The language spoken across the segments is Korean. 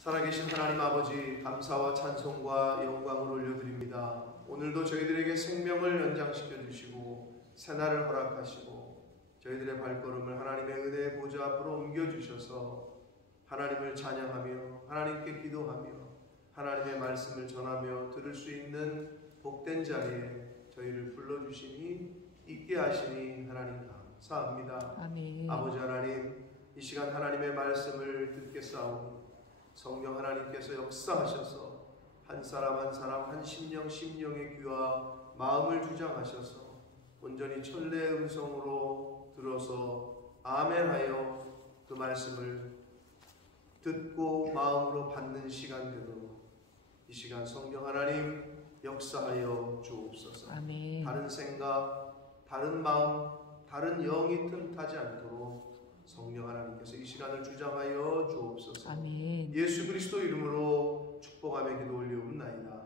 살아계신 하나님 아버지, 감사와 찬송과 영광을 올려드립니다. 오늘도 저희들에게 생명을 연장시켜 주시고 새날을 허락하시고 저희들의 발걸음을 하나님의 은혜의 보좌 앞으로 옮겨주셔서 하나님을 찬양하며 하나님께 기도하며 하나님의 말씀을 전하며 들을 수 있는 복된 자리에 저희를 불러주시니 있게 하시니 하나님 감사합니다. 아멘. 아버지 하나님, 이 시간 하나님의 말씀을 듣겠사오니 성령 하나님께서 역사하셔서 한 사람 한 사람 한 심령의 귀와 마음을 주장하셔서 온전히 천래의 음성으로 들어서 아멘하여 그 말씀을 듣고 마음으로 받는 시간 되도록 이 시간 성령 하나님 역사하여 주옵소서. 아멘. 다른 생각, 다른 마음, 다른 영이 틈타지 않도록 성령 하나님께서 이 시간을 주장하여 주옵소서. 아멘. 예수 그리스도 이름으로 축복하며 기도 올리옵나이다.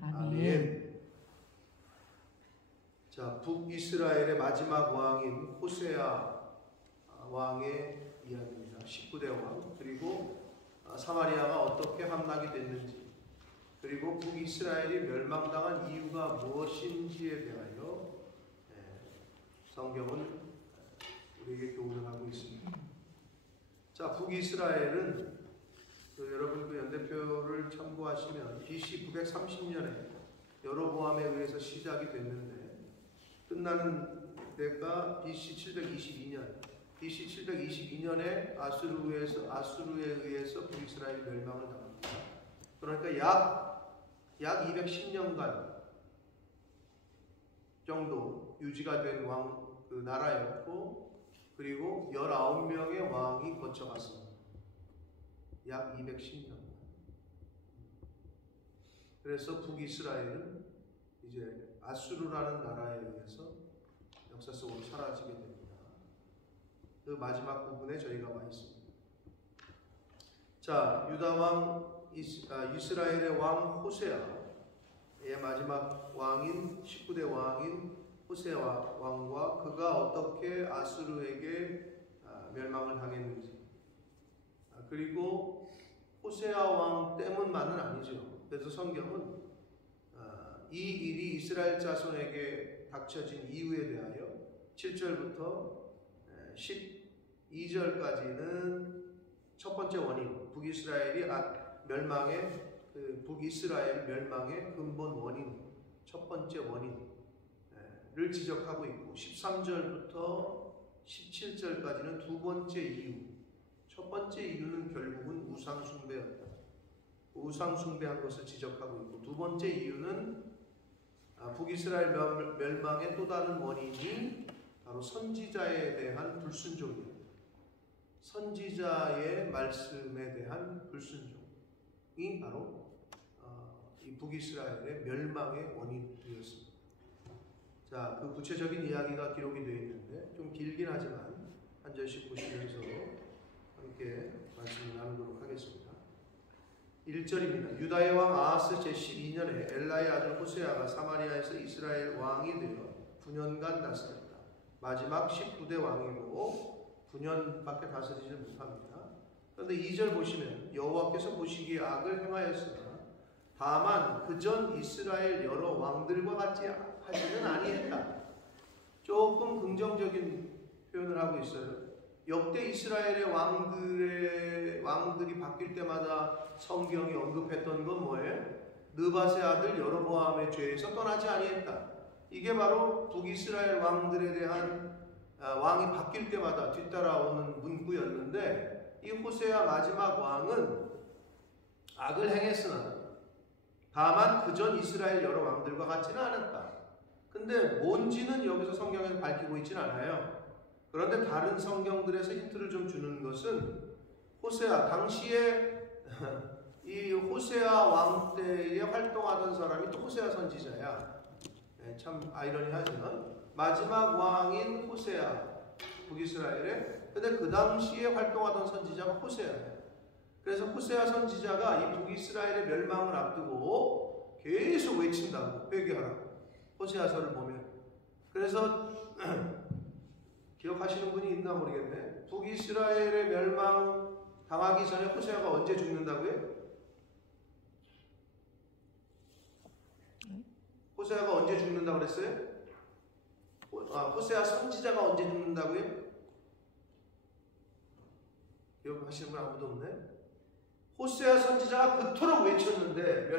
아멘. 자, 북이스라엘의 마지막 왕인 호세아 왕의 이야기입니다. 19대 왕, 그리고 사마리아가 어떻게 함락이 됐는지, 그리고 북이스라엘이 멸망당한 이유가 무엇인지에 대하여 성경은 우리에게 교훈을 하고 있습니다. 자, 북이스라엘은 여러분 그 연대표를 참고하시면 BC 930년에 여로보암에 의해서 시작이 됐는데 끝나는 데가 BC 722년. BC 722년에 아수르에 의해서 북이스라엘이 멸망을 당합니다. 그러니까 약 210년간 정도 유지가 된 그 나라였고, 그리고 19명의 왕이 거쳐갔습니다. 약 210년. 그래서 북이스라엘은 이제 아수르라는 나라에 의해서 역사 속으로 사라지게 됩니다. 그 마지막 부분에 저희가 와 있습니다. 자, 유다 왕 이스라엘의 왕 호세아의 마지막 왕인 19대 왕인 호세아 왕과 그가 어떻게 아수르에게 멸망을 당했는지, 그리고 호세아 왕 때문만은 아니죠. 그래서 성경은 이 일이 이스라엘 자손에게 닥쳐진 이유에 대하여 7절부터 12절까지는 첫 번째 원인, 북이스라엘 멸망의 근본 원인, 첫 번째 원인을 지적하고 있고, 13절부터 17절까지는 두 번째 이유, 첫 번째 이유는 결국은 우상숭배였다. 우상숭배한 것을 지적하고 있고, 두 번째 이유는 북이스라엘 멸망의 또 다른 원인이 바로 선지자에 대한 불순종이었다. 선지자의 말씀에 대한 불순종이 바로 이 북이스라엘의 멸망의 원인이었습니다. 자, 그 구체적인 이야기가 기록이 되어 있는데 좀 길긴 하지만 한 절씩 보시면서 함께 말씀을 나누도록 하겠습니다. 1절입니다. 유다의 왕 아하스 제12년에 엘라의 아들 호세아가 사마리아에서 이스라엘 왕이 되어 9년간 다스렸다. 마지막 19대 왕이고 9년밖에 다스리지 못합니다. 그런데 2절 보시면 여호와께서 보시기에 악을 행하였으나 다만 그전 이스라엘 여러 왕들과 같이 하지는 아니했다. 조금 긍정적인 표현을 하고 있어요. 역대 이스라엘의 왕들이 바뀔 때마다 성경이 언급했던 건 뭐예요? 느밧의 아들 여로보암의 죄에서 떠나지 아니했다. 이게 바로 북이스라엘 왕들에 대한 왕이 바뀔 때마다 뒤따라오는 문구였는데, 이 호세아 마지막 왕은 악을 행했으나 다만 그전 이스라엘 여러 왕들과 같지는 않았다. 근데 뭔지는 여기서 성경에서 밝히고 있지는 않아요. 그런데 다른 성경들에서 힌트를 좀 주는 것은 호세아, 당시에 이 호세아 왕 때에 활동하던 사람이 또 호세아 선지자야. 참 아이러니하지만 마지막 왕인 호세아, 북이스라엘에, 근데 그 당시에 활동하던 선지자가 호세아야. 그래서 호세아 선지자가 이 북이스라엘의 멸망을 앞두고 계속 외친다고, 회개하라고, 호세아서를 보면. 그래서 기억하시는 분이 있나 모르겠네. 북이스라엘의 멸망 당하기 전에 호세아가 언제 죽는다고요? 호세아가 언제 죽는다고 그랬어요? 호세아 선지자가 언제 죽는다고요? 기억하시는 분 아무도 없네? 호세아 선지자가 그토록 외쳤는데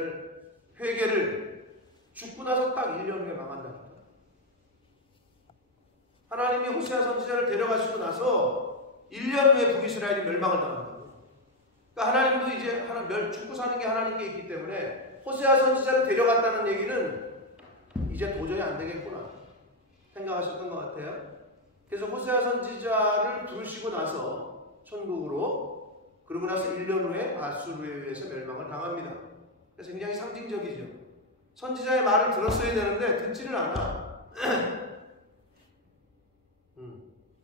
회개를 죽고 나서 딱 1년 후에 망한다니까. 하나님이 호세아 선지자를 데려가시고 나서 1년 후에 북이스라엘이 멸망을 당한다고. 그러니까 하나님도 이제 죽고 사는 게 하나님께 있기 때문에 호세아 선지자를 데려갔다는 얘기는 이제 도저히 안 되겠구나 생각하셨던 것 같아요. 그래서 호세아 선지자를 부르시고 나서 천국으로, 그러고 나서 1년 후에 아수르에 의해서 멸망을 당합니다. 그래서 굉장히 상징적이죠. 선지자의 말을 들었어야 되는데 듣지를 않아.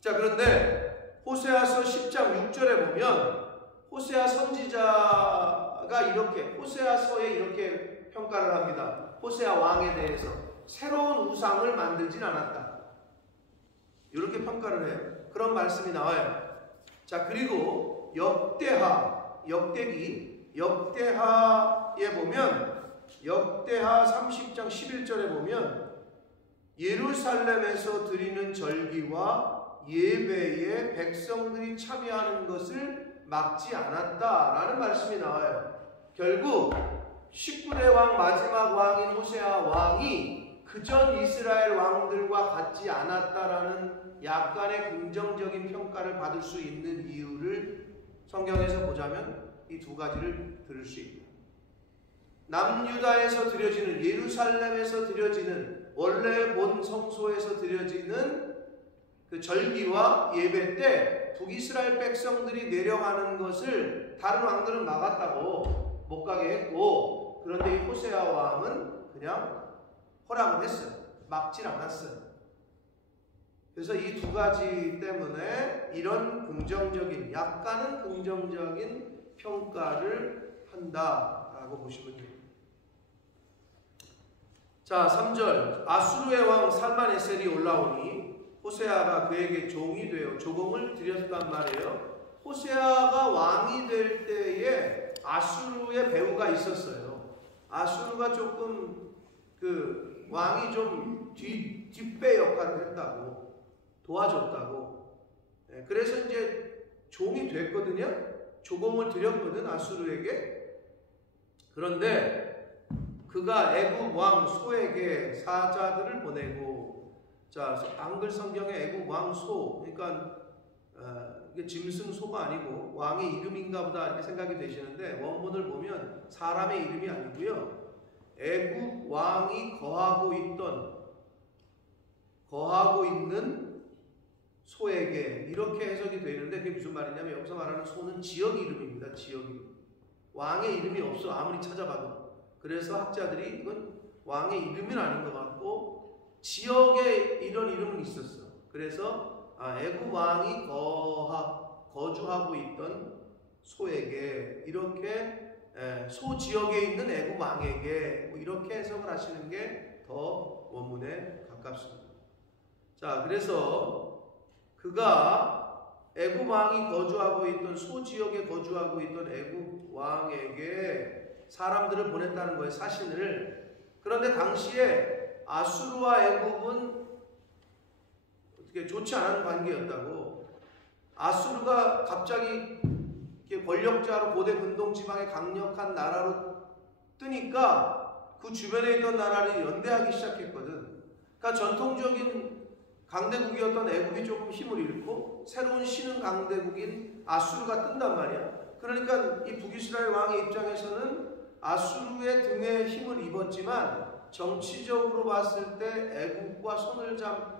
자, 그런데 호세아서 10장 6절에 보면 호세아 선지자가 이렇게 호세아서에 이렇게 평가를 합니다. 호세아 왕에 대해서 새로운 우상을 만들진 않았다, 이렇게 평가를 해요. 그런 말씀이 나와요. 자, 그리고 역대하에 보면, 역대하 30장 11절에 보면 예루살렘에서 드리는 절기와 예배에 백성들이 참여하는 것을 막지 않았다라는 말씀이 나와요. 결국 19대 왕 마지막 왕인 호세아 왕이 그전 이스라엘 왕들과 같지 않았다라는 약간의 긍정적인 평가를 받을 수 있는 이유를 성경에서 보자면 이 두 가지를 들을 수 있다. 남유다에서 드려지는, 예루살렘에서 드려지는, 원래 본 성소에서 드려지는 그 절기와 예배 때 북이스라엘 백성들이 내려가는 것을 다른 왕들은 막았다고 못 가게 했고, 그런데 이 호세아 왕은 그냥 허락을 했어요. 막질 않았어요. 그래서 이 두 가지 때문에 이런 긍정적인, 약간은 긍정적인 평가를 한다라고 보시면 됩니다. 자, 3절. 아수르의 왕 살만에셀이 올라오니 호세아가 그에게 종이 되어 조공을 드렸단 말이에요. 호세아가 왕이 될 때에 아수르의 배후가 있었어요. 아수르가 조금 왕이 좀 뒷배 역할을 했다고, 도와줬다고. 그래서 이제 종이 됐거든요. 조공을 드렸거든, 아수르에게. 그런데 그가 애굽 왕 소에게 사자들을 보내고, 자, 한글 성경에 애굽 왕 소, 그러니까 이게 짐승 소가 아니고 왕의 이름인가 보다 이렇게 생각이 되시는데, 원문을 보면 사람의 이름이 아니고요, 애굽 왕이 거하고 있는 소에게, 이렇게 해석이 되는데, 그게 무슨 말이냐면 여기서 말하는 소는 지역 이름입니다. 지역 이름. 왕의 이름이 없어, 아무리 찾아봐도. 그래서 학자들이 이건 왕의 이름은 아닌 것 같고 지역에 이런 이름은 있었어. 그래서 애굽 왕이 거주하고 있던 소에게, 이렇게 소 지역에 있는 애굽 왕에게, 이렇게 해석을 하시는 게 더 원문에 가깝습니다. 자, 그래서 그가 애굽 왕이 거주하고 있던 소 지역에 거주하고 있던 애굽 왕에게 사람들을 보냈다는 거예요, 사신을. 그런데 당시에 아수르와 애굽은 어떻게 좋지 않은 관계였다고. 아수르가 갑자기 권력자로 고대 근동 지방의 강력한 나라로 뜨니까 그 주변에 있던 나라를 연대하기 시작했거든. 그러니까 전통적인 강대국이었던 애굽이 조금 힘을 잃고 새로운 신흥 강대국인 아수르가 뜬단 말이야. 그러니까 이 북이스라엘 왕의 입장에서는 아수르의 등에 힘을 입었지만 정치적으로 봤을 때 애굽과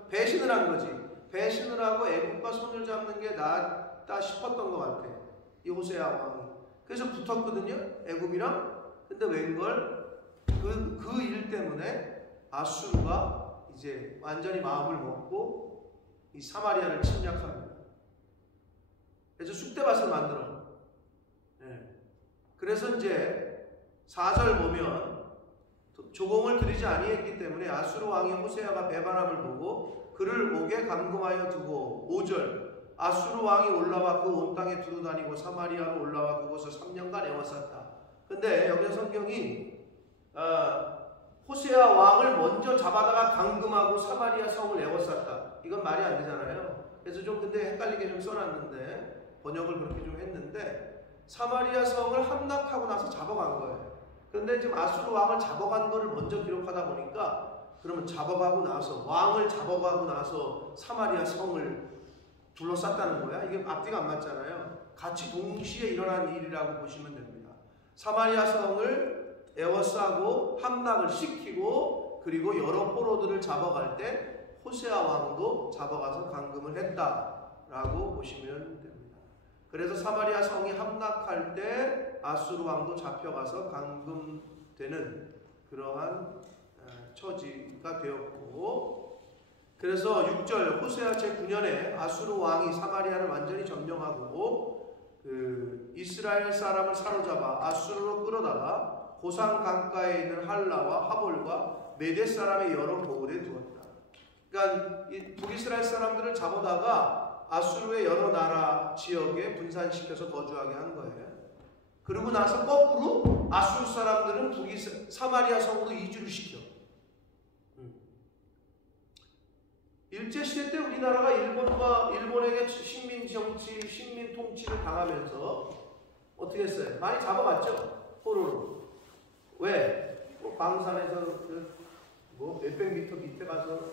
배신을 한 거지. 배신을 하고 애굽과 손을 잡는 게 낫다 싶었던 것 같아, 이 호세아 왕이. 그래서 붙었거든요, 애굽이랑. 근데 웬걸 그 일 때문에 아수르가 이제 완전히 마음을 먹고 이 사마리아를 침략합니다. 그래서 쑥대밭을 만들어. 그래서 이제 4절 보면 조공을 드리지 아니했기 때문에 아수르 왕이 호세아가 배반함을 보고 그를 옥에 감금하여 두고, 5절, 아수르 왕이 올라와 그 온 땅에 두루다니고 사마리아로 올라와 그곳을 3년간 에워쌌다. 근데 여기 성경이 호세아 왕을 먼저 잡아다가 감금하고 사마리아 성을 에워쌌다. 이건 말이 안 되잖아요. 그래서 좀 근데 헷갈리게 좀 써놨는데 번역을 그렇게 좀 했는데 사마리아 성을 함락하고 나서 잡아간 거예요. 그런데 지금 아수르 왕을 잡아간 거를 먼저 기록하다 보니까 그러면 잡아가고 나서 왕을 잡아가고 나서 사마리아 성을 둘러쌌다는 거야. 이게 앞뒤가 안 맞잖아요. 같이 동시에 일어난 일이라고 보시면 됩니다. 사마리아 성을 에워싸고 함락을 시키고 그리고 여러 포로들을 잡아갈 때 호세아 왕도 잡아가서 감금을 했다라고 보시면 됩니다. 그래서 사마리아 성이 함락할 때 아수르 왕도 잡혀가서 감금되는 그러한 처지가 되었고, 그래서 6절 호세아 제9년에 아수르 왕이 사마리아를 완전히 점령하고 이스라엘 사람을 사로잡아 아수르로 끌어다가 고산 강가에 있는 할라와 하볼과 메대 사람의 여러 고을에 두었다. 그러니까 이 북이스라엘 사람들을 잡아다가 아수르의 여러 나라 지역에 분산시켜서 거주하게 한 거예요. 그러고 나서 거꾸로 아수르 사람들은 사마리아 성으로 이주를 시켜. 일제시대 때 우리나라가 일본에게 식민 정치, 식민 통치를 당하면서 어떻게 했어요? 많이 잡아갔죠? 포로로. 왜? 광산에서 몇백 미터 밑에 가서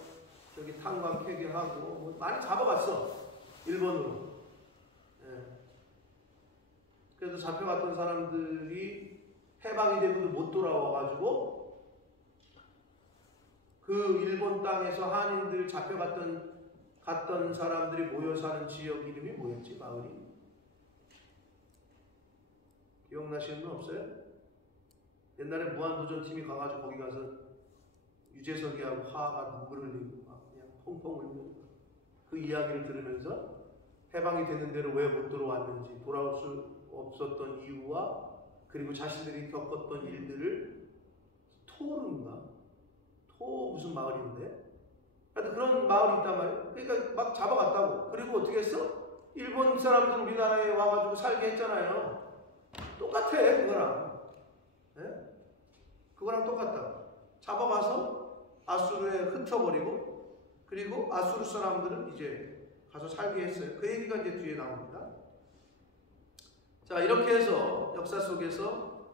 저기 탄광 캐게 하고 많이 잡아갔어. 일본으로. 예. 그래서 잡혀갔던 사람들이 해방이 되고도 못 돌아와가지고 그 일본 땅에서 한인들 갔던 사람들이 모여 사는 지역 이름이 뭐였지? 마을이? 기억나시는 분 없어요? 옛날에 무한도전 팀이 가가지고 거기 가서 유재석이하고 하하가 눈물을 흘리고 막 그냥 펑펑 울고 그 이야기를 들으면서 해방이 됐는 대로 왜 못 들어왔는지, 돌아올 수 없었던 이유와 그리고 자신들이 겪었던 일들을 토 무슨 마을인데? 하여튼 그런 마을이 있단 말이에요. 그러니까 막 잡아갔다고. 그리고 어떻게 했어? 일본 사람들 우리나라에 와가지고 살게 했잖아요. 똑같아 그거랑. 네? 그거랑 똑같다. 잡아가서 아수르에 흩어버리고 그리고 아수르 사람들은 이제 가서 살게 했어요. 그 얘기가 이제 뒤에 나옵니다. 자, 이렇게 해서 역사 속에서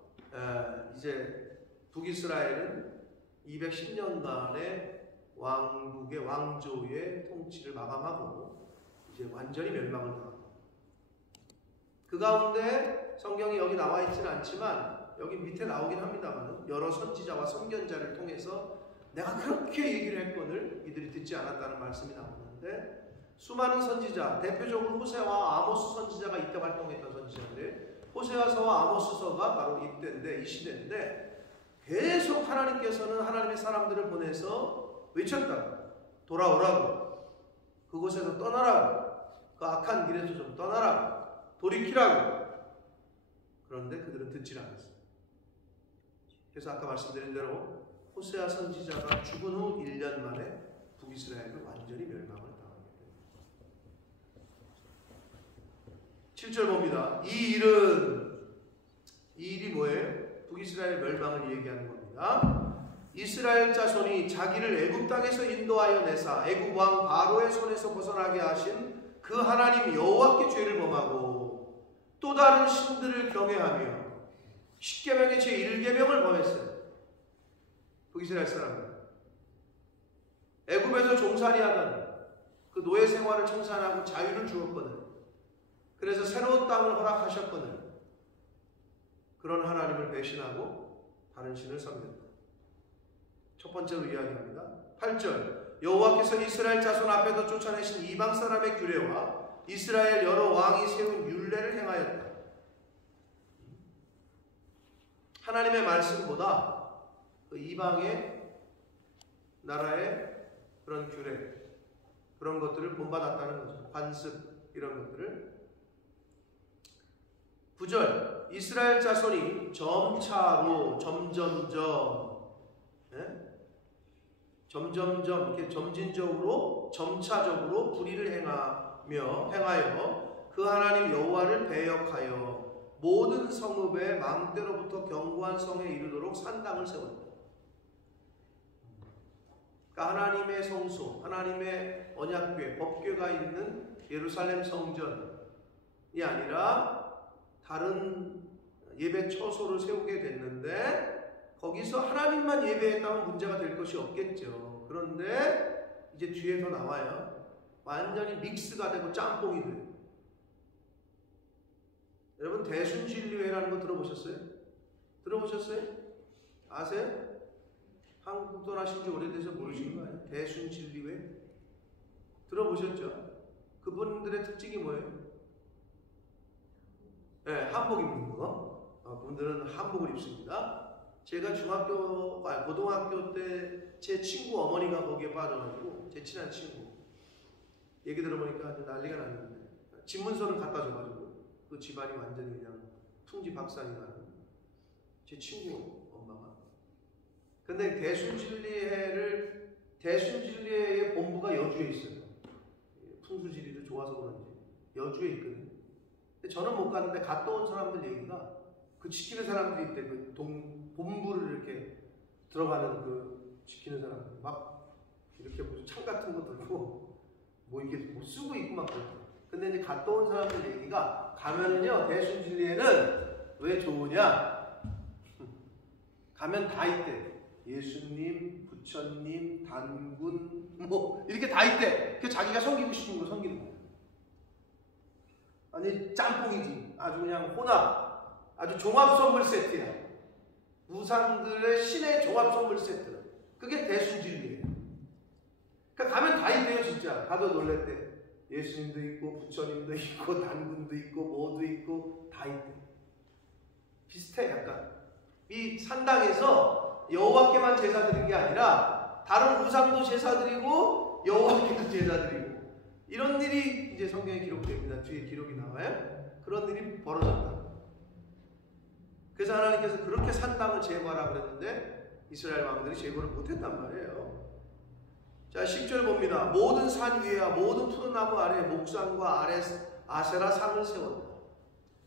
이제 북이스라엘은 210년간의 왕국의 왕조의 통치를 마감하고 이제 완전히 멸망을 당합니다. 그 가운데 성경이 여기 나와 있지는 않지만 여기 밑에 나오긴 합니다만 여러 선지자와 선견자를 통해서 내가 그렇게 얘기를 했거늘 이들이 듣지 않았다는 말씀이 나오는데, 수많은 선지자, 대표적으로 호세아와 아모스 선지자가 이때 활동했던 선지자인데, 호세아서와 아모스서가 바로 이때인데, 이 시대인데 계속 하나님께서는 하나님의 사람들을 보내서 외쳤다. 돌아오라고, 그곳에서 떠나라고, 그 악한 길에서 좀 떠나라고, 돌이키라고. 그런데 그들은 듣지 않았어요. 그래서 아까 말씀드린 대로 호세아 선지자가 죽은 후 1년 만에 북이스라엘은 완전히 멸망을 당하게 됩니다. 7절 봅니다. 이 일이 뭐예요? 북이스라엘 멸망을 얘기하는 겁니다. 이스라엘 자손이 자기를 애굽 땅에서 인도하여 내사 애굽 왕 바로의 손에서 벗어나게 하신 그 하나님 여호와께 죄를 범하고 또 다른 신들을 경외하며 십계명의 제1계명을 범했어요. 북이스라엘 사람들. 애굽에서 종살이하던 그 노예 생활을 청산하고 자유를 주었거든. 그래서 새로운 땅을 허락하셨거든. 그런 하나님을 배신하고 다른 신을 섬겼다. 첫 번째로 이야기합니다. 8절 여호와께서 이스라엘 자손 앞에서 쫓아내신 이방 사람의 규례와 이스라엘 여러 왕이 세운 율례를 행하였다. 하나님의 말씀보다 그 이방의 나라의 그런 규례, 그런 것들을 본받았다는 거죠. 관습, 이런 것들을. 9절 이스라엘 자손이 점차로 점점점 이렇게 점진적으로 점차적으로 불의를 행하며 행하여 그 하나님 여호와를 배역하여 모든 성읍의 망대로부터 견고한 성에 이르도록 산당을 세웠다. 그러니까 하나님의 성소, 하나님의 언약궤, 법궤가 있는 예루살렘 성전이 아니라 다른 예배 처소를 세우게 됐는데 거기서 하나님만 예배했다면 문제가 될 것이 없겠죠. 그런데 이제 뒤에 더 나와요. 완전히 믹스가 되고 짬뽕이 돼요. 여러분 대순진리회라는 거 들어보셨어요? 들어보셨어요? 아세요? 한국 떠나신 지 오래돼서 모르시는 거 아니에요? 대순진리회? 들어보셨죠? 그분들의 특징이 뭐예요? 네, 한복 입는 거. 그분들은 한복을 입습니다. 제가 고등학교 때 제 친구 어머니가 거기에 빠져가지고 제 친한 친구 얘기 들어보니까 아주 난리가 났는데 집문서를 갖다 줘가지고 그 집안이 완전히 그냥 풍지박산이 나는 제 친구 엄마가. 근데 대순진리회의 본부가 여주에 있어요. 풍수지리도 좋아서 그런지 여주에 있거든요. 근데 저는 못 갔는데 갔다 온 사람들 얘기가 그 지키는 사람들이 있대. 그 본부를 이렇게 들어가는 그 지키는 사람들 막 이렇게 무슨 창 같은 거 들고 뭐 이게 뭐 쓰고 있고 막 그래요. 근데 이제 갔다 온 사람들 얘기가 가면은요 대순진리회는 왜 좋으냐? 가면 다 있대. 예수님, 부처님, 단군 뭐 이렇게 다 있대. 그 자기가 섬기고 싶은 거 섬기는 거예요. 아니 짬뽕이지. 아주 그냥 혼합. 아주 종합 선물 세트야. 우상들의 신의 종합 선물 세트. 그게 대순진리예요. 그러니까 가면 다 있대요 진짜. 가도 놀랬대. 예수님도 있고 부처님도 있고 단군도 있고 뭐도 있고 다 있대. 비슷해 약간. 이 산당에서 여호와께만 제사 드린 게 아니라 다른 우상도 제사 드리고 여호와께도 제사 드리고 이런 일이 이제 성경에 기록됩니다. 뒤에 기록이 나와요. 그런 일이 벌어졌다. 그래서 하나님께서 그렇게 산당을 제거하라고 그랬는데 이스라엘 왕들이 제거를 못했단 말이에요. 자 10절 봅니다. 모든 산 위에와 모든 푸른 나무 아래에 목상과 아세라 상을 세웠다.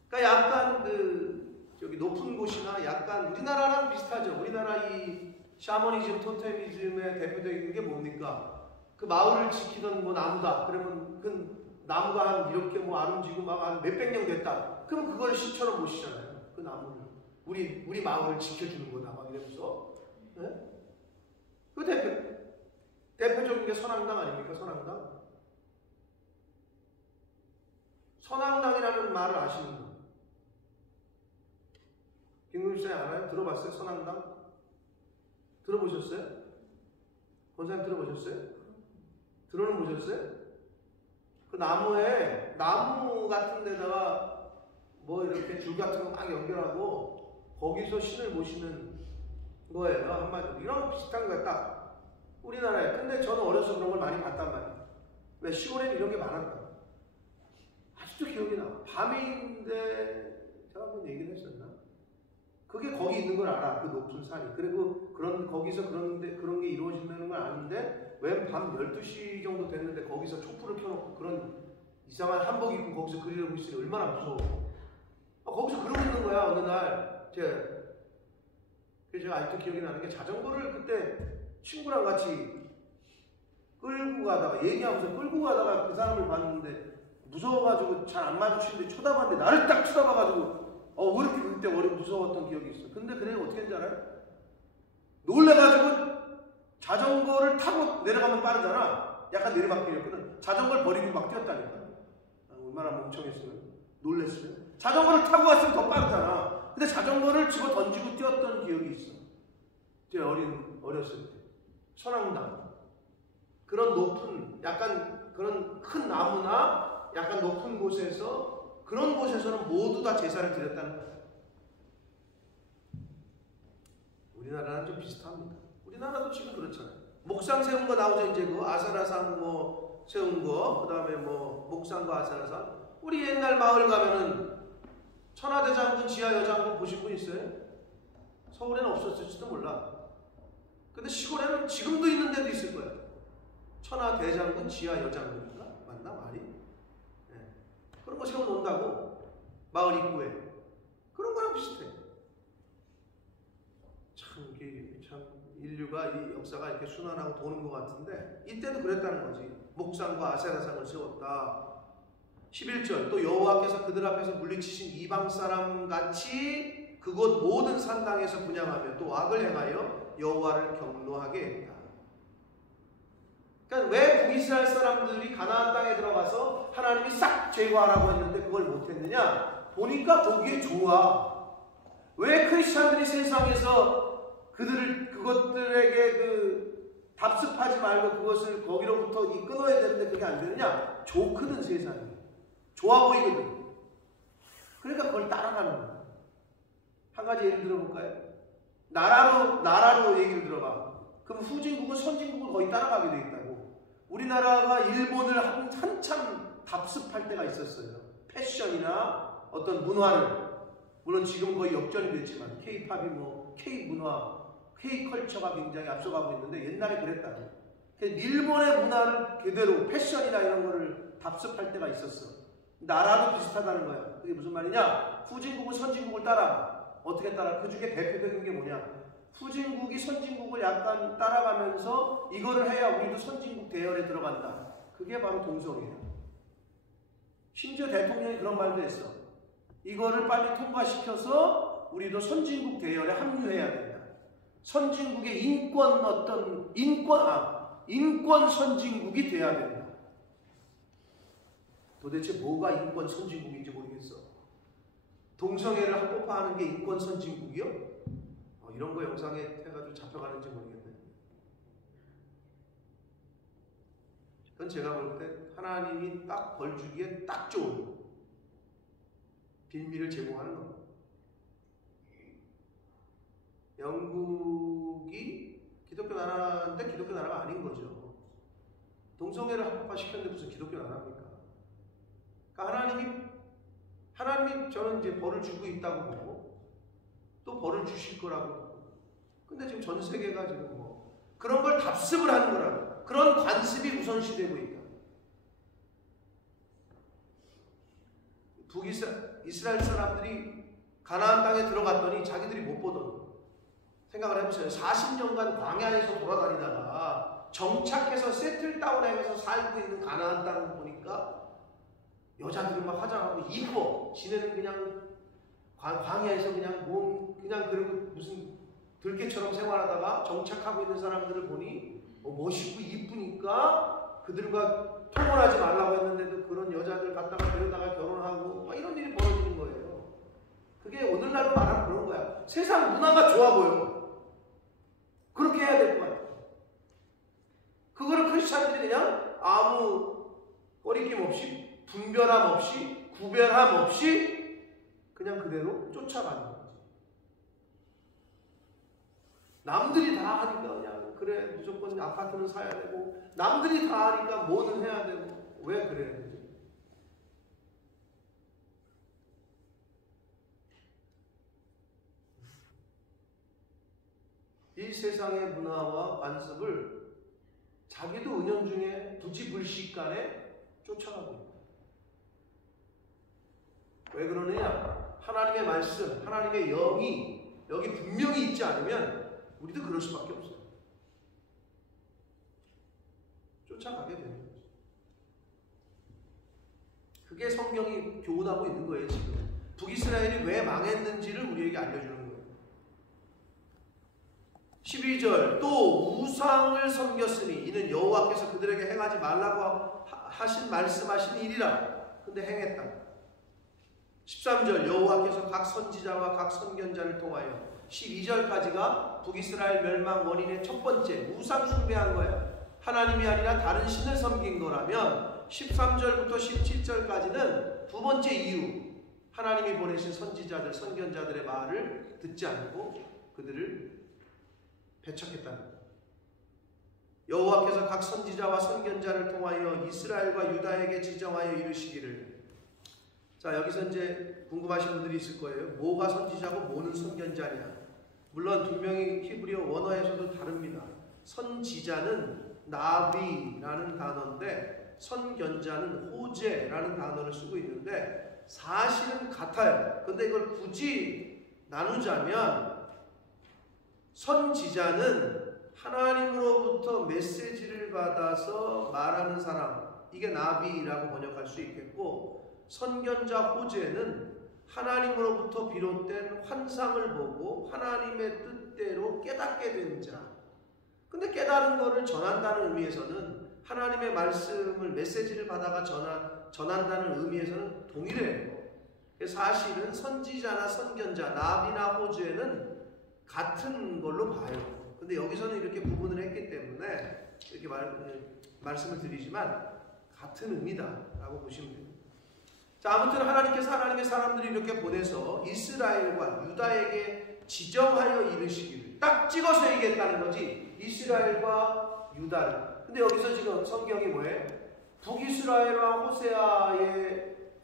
그러니까 약간 저기 높은 곳이나 약간 우리나라랑 비슷하죠. 우리나라 이 샤머니즘, 토테미즘의 대표적인 게 뭡니까? 그 마을을 지키던 뭐 나무다. 그러면 그 나무가 한 이렇게 뭐 아름지고 막 한 몇백 년 됐다. 그럼 그걸 시처럼 보시잖아요. 그 나무를. 우리 마을을 지켜주는 거다. 막 이러면서. 네? 그 대표적인 게 선앙당 아닙니까? 선앙당? 선앙당이라는 말을 아시는 분? 김금수님 알아요? 들어봤어요? 선앙당? 들어보셨어요? 권사님 들어보셨어요? 들어는 보셨어요? 그 나무 같은 데다가 뭐 이렇게 줄 같은 거 막 연결하고 거기서 신을 모시는 거예요. 한마디로. 이런 거 비슷한 거야 딱. 우리나라에. 근데 저는 어려서 그런 걸 많이 봤단 말이에요. 왜 시골에는 이런 게 많았다. 아직도 기억이 나. 밤인데 제가 한번 얘기를 했었나? 그게 거기 있는 걸 알아. 그 높은 산이. 그리고 거기서 그런 게 이루어진다는 걸 아는데 왜 밤 12시 정도 됐는데 거기서 촛불을 켜놓고 그런 이상한 한복 입고 거기서 그리려고 있으니 얼마나 무서워. 거기서 그러고 있는 거야. 어느 날 제가 아직도 기억이 나는 게 자전거를 그때 친구랑 같이 끌고 가다가 얘기하면서 끌고 가다가 그 사람을 봤는데 무서워가지고 잘 안 마주치는데 쳐다봤는데 나를 딱 쳐다봐가지고 왜 이렇게 그때 무서웠던 기억이 있어. 근데 그래 어떻게 했는지 알아요? 놀래가지고 자전거를 타고 내려가면 빠르잖아. 약간 내리막길이었거든. 자전거를 버리고 막 뛰었다니까. 얼마나 멍청했으면. 놀랬으면. 자전거를 타고 갔으면 더 빠르잖아. 근데 자전거를 집어 던지고 뛰었던 기억이 있어. 제가 어렸을 때. 선앙당. 그런 높은, 약간 그런 큰 나무나 약간 높은 곳에서, 그런 곳에서는 모두 다 제사를 드렸다는 거예요. 우리나라는 좀 비슷합니다. 우리나라도 지금 그렇잖아요. 목상 세운 거 나오죠. 이제 그 아세라상 뭐 세운 거, 그 다음에 뭐 목상과 아세라상. 우리 옛날 마을 가면은 천하대장군, 지하여장군 보신 분 있어요? 서울에는 없었을지도 몰라. 근데 시골에는 지금도 있는 데도 있을 거예요. 천하대장군, 지하여장군인가? 맞나 말이? 그런 거 세워놓는다고 마을 입구에. 그런 거랑 비슷해. 참 인류가 이 역사가 이렇게 순환하고 도는 것 같은데 이때도 그랬다는 거지. 목상과 아세라상을 세웠다. 11절 또 여호와께서 그들 앞에서 물리치신 이방 사람 같이 그곳 모든 산당에서 분향하며 또 악을 행하여 여호와를 경노하게 했다. 그러니까 왜 북이스라엘 사람들이 가나안 땅에 들어가서 하나님이 싹 제거하라고 했는데 그걸 못했느냐? 보니까 보기에 좋아. 왜 크리스찬들이 세상에서 그것들에게 답습하지 말고 그것을 거기로부터 끊어야 되는데 그게 안 되느냐? 좋거든 세상이. 좋아 보이거든. 그러니까 그걸 따라가는 거야. 한 가지 예를 들어볼까요? 나라로 얘기를 들어봐. 그럼 후진국은 선진국을 거의 따라가게 돼 있다고. 우리나라가 일본을 한참 답습할 때가 있었어요. 패션이나 어떤 문화를. 물론 지금 거의 역전이 됐지만 K-팝이 K-문화, K-컬처가 굉장히 앞서가고 있는데 옛날에 그랬다고. 일본의 문화를 그대로 패션이나 이런 거를 답습할 때가 있었어. 나라도 비슷하다는 거야. 그게 무슨 말이냐? 후진국은 선진국을 따라가. 어떻게 따라? 그 중에 대표적인 게 뭐냐? 후진국이 선진국을 약간 따라가면서 이거를 해야 우리도 선진국 대열에 들어간다. 그게 바로 동성이에요. 심지어 대통령이 그런 말도 했어. 이거를 빨리 통과시켜서 우리도 선진국 대열에 합류해야 된다. 선진국의 인권 선진국이 돼야 된다. 도대체 뭐가 인권 선진국인지 모르겠어. 동성애를 합법화하는 게 인권 선진국이요? 이런 거 영상에 해가지고 잡혀가는지 모르겠네. 그건 제가 볼 때 하나님이 딱 벌 주기에 딱 좋은 빌미를 제공하는 겁니다. 영국이 기독교 나라인데 기독교 나라가 아닌 거죠. 동성애를 합법화시켰는데 무슨 기독교 나라입니까? 그러니까 하나님이 저는 이제 벌을 주고 있다고 보고 또 벌을 주실 거라고 보고. 근데 지금 전 세계가 지금 그런 걸 답습을 하는 거라고. 그런 관습이 우선시되고 있다. 이스라엘 사람들이 가나안 땅에 들어갔더니 자기들이 못 보던 생각을 해보세요. 40년간 광야에서 돌아다니다가 정착해서 세틀다운해서 살고 있는 가나안 땅을 보니까 여자들은 막 화장하고 이뻐. 지네는 그냥 광야에서 그냥 그리고 무슨 들개처럼 생활하다가 정착하고 있는 사람들을 보니 멋있고 이쁘니까 그들과 통혼하지 말라고 했는데도 그런 여자들 갖다가 데려다가 결혼하고 막 이런 일이 벌어지는 거예요. 그게 오늘날로 말하면 그런 거야. 세상 문화가 좋아 보여. 그렇게 해야 될 것 같아. 그거를 크리스찬들이 그냥 아무 꺼리낌 없이 분별함 없이 구별함 없이 그냥 그대로 쫓아가는 거지. 남들이 다 하니까 그냥 그래 무조건 아파트는 사야 되고 남들이 다 하니까 뭐는 해야 되고 왜 그래야 되지? 이 세상의 문화와 관습을 자기도 은연중에 부지불식간에 쫓아가고 있다. 왜 그러느냐? 하나님의 말씀, 하나님의 영이 여기 분명히 있지 않으면 우리도 그럴 수밖에 없어요. 쫓아가게 되는 거죠. 그게 성경이 교훈하고 있는 거예요, 지금. 북이스라엘이 왜 망했는지를 우리에게 알려주는 거예요. 12절 또 우상을 섬겼으니 이는 여호와께서 그들에게 행하지 말라고 말씀하신 일이라. 근데 행했다. 13절 여호와께서 각 선지자와 각 선견자를 통하여 12절까지가 북이스라엘 멸망 원인의 첫 번째 우상 숭배한 거야. 하나님이 아니라 다른 신을 섬긴 거라면 13절부터 17절까지는 두 번째 이유. 하나님이 보내신 선지자들, 선견자들의 말을 듣지 않고 그들을 배척했다는 거예요. 여호와께서 각 선지자와 선견자를 통하여 이스라엘과 유다에게 지정하여 이르시기를. 자, 여기서 이제 궁금하신 분들이 있을 거예요. 뭐가 선지자고 뭐는 선견자냐. 물론 분명히 히브리어 원어에서도 다릅니다. 선지자는 나비라는 단어인데 선견자는 호재라는 단어를 쓰고 있는데 사실은 같아요. 근데 이걸 굳이 나누자면 선지자는 하나님으로부터 메시지를 받아서 말하는 사람, 이게 나비라고 번역할 수 있겠고, 선견자 호재는 하나님으로부터 비롯된 환상을 보고 하나님의 뜻대로 깨닫게 된 자. 근데 깨달은 거를 전한다는 의미에서는, 하나님의 말씀을 메시지를 받아가 전한다는 의미에서는 동일해요. 사실은 선지자나 선견자, 나비나 호재는 같은 걸로 봐요. 근데 여기서는 이렇게 구분을 했기 때문에 이렇게 말씀을 드리지만 같은 의미다라고 보시면 됩니다. 자, 아무튼 하나님께서 하나님의 사람들이 이렇게 보내서 이스라엘과 유다에게 지정하여 이르시기를 딱 찍어서 얘기했다는 거지. 이스라엘과 유다를. 근데 여기서 지금 성경이 뭐예요? 북이스라엘과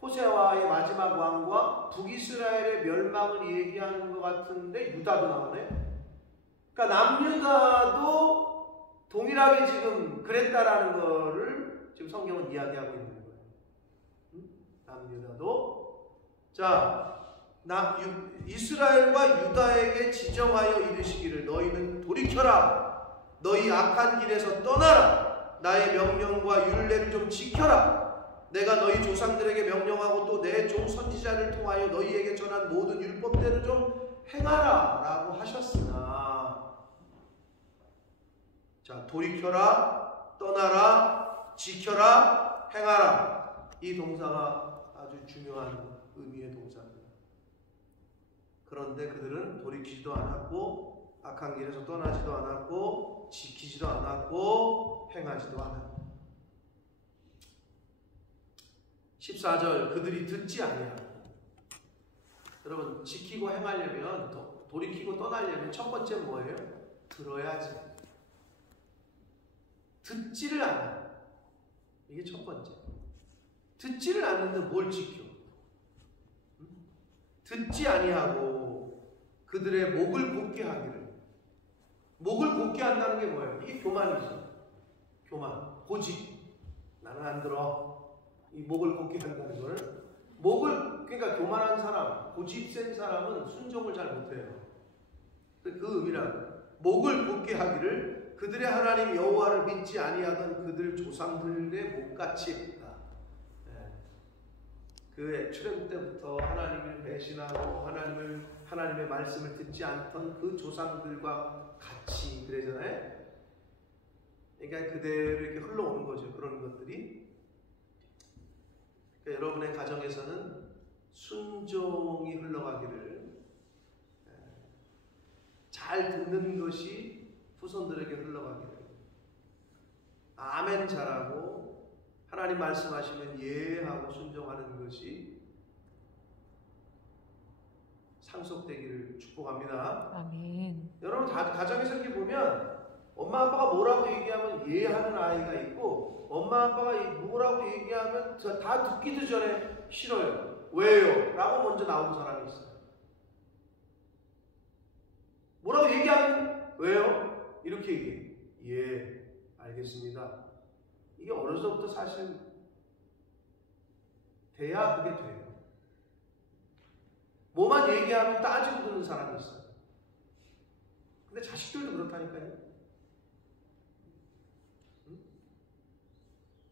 호세아와의 마지막 왕과 북이스라엘의 멸망을 얘기하는 것 같은데 유다도 나오네. 그러니까 남유다도 동일하게 지금 그랬다라는 거를 지금 성경은 이야기하고 있는 거예요. 남유다도. 자, 이스라엘과 유다에게 지정하여 이르시기를 너희는 돌이켜라. 너희 악한 길에서 떠나라. 나의 명령과 율례를 좀 지켜라. 내가 너희 조상들에게 명령하고 또 내 종 선지자를 통하여 너희에게 전한 모든 율법대로 좀 행하라 라고 하셨으나, 자, 돌이켜라, 떠나라, 지켜라, 행하라. 이 동사가 아주 중요한 의미의 동사입니다. 그런데 그들은 돌이키지도 않았고 악한 길에서 떠나지도 않았고 지키지도 않았고 행하지도 않았고. 14절 그들이 듣지 아니하고. 여러분, 지키고 행하려면, 돌이키고 떠나려면 첫 번째 뭐예요? 들어야지. 듣지를 않아. 이게 첫 번째. 듣지를 않는데 뭘 지켜? 듣지 아니하고 그들의 목을 곧게 하기를. 목을 곧게 한다는 게 뭐예요? 이게 교만이죠. 교만, 고집. 나는 안 들어. 이 목을 곧게 한다는 걸. 그러니까 교만한 사람, 고집 센 사람은 순종을 잘 못해요. 그 의미란 목을 곧게 하기를 그들의 하나님 여호와를 믿지 아니하던 그들 조상들의 목같이 했다. 그의 출애굽 때부터 하나님을 배신하고 하나님의 말씀을 듣지 않던 그 조상들과 같이 그러잖아요. 그러니까 그대로 이렇게 흘러오는 거죠. 그런 것들이. 그러니까 여러분의 가정에서는 순종이 흘러가기를, 잘 듣는 것이 후손들에게 흘러가기를, 아멘 잘하고 하나님 말씀하시면 예하고 순종하는 것이 상속되기를 축복합니다. 아멘. 여러분, 가정에서 이렇게 보면 엄마 아빠가 뭐라고 얘기하면 예하는 아이가 있고, 엄마 아빠가 뭐라고 얘기하면 다 듣기도 전에 싫어요. 왜요? 라고 먼저 나오는 사람이 있어요. 뭐라고 얘기하면 왜요? 이렇게 얘기해. 예, 알겠습니다. 이게 어려서부터 사실 돼야 그게 돼요. 뭐만 얘기하면 따지고 듣는 사람이 있어요. 근데 자식들도 그렇다니까요.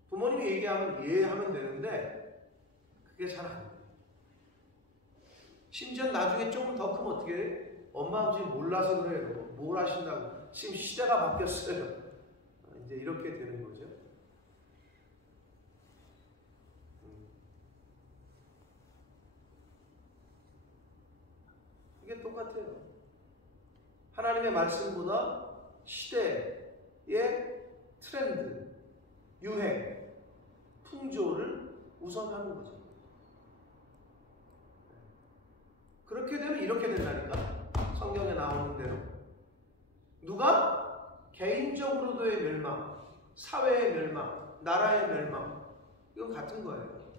부모님이 얘기하면 이해하면 되는데 그게 잘 안 돼요. 심지어 나중에 조금 더 크면 어떻게 해? 엄마 아버지 몰라서 그래요. 뭘 하신다고. 지금 시대가 바뀌었어요. 이제 이렇게 되는 거죠. 이게 똑같아요. 하나님의 말씀보다 시대의 트렌드, 유행, 풍조를 우선하는 거죠. 그렇게 되면 이렇게 된다니까. 성경에 나오는 대로. 누가? 개인적으로도의 멸망, 사회의 멸망, 나라의 멸망. 이건 같은 거예요.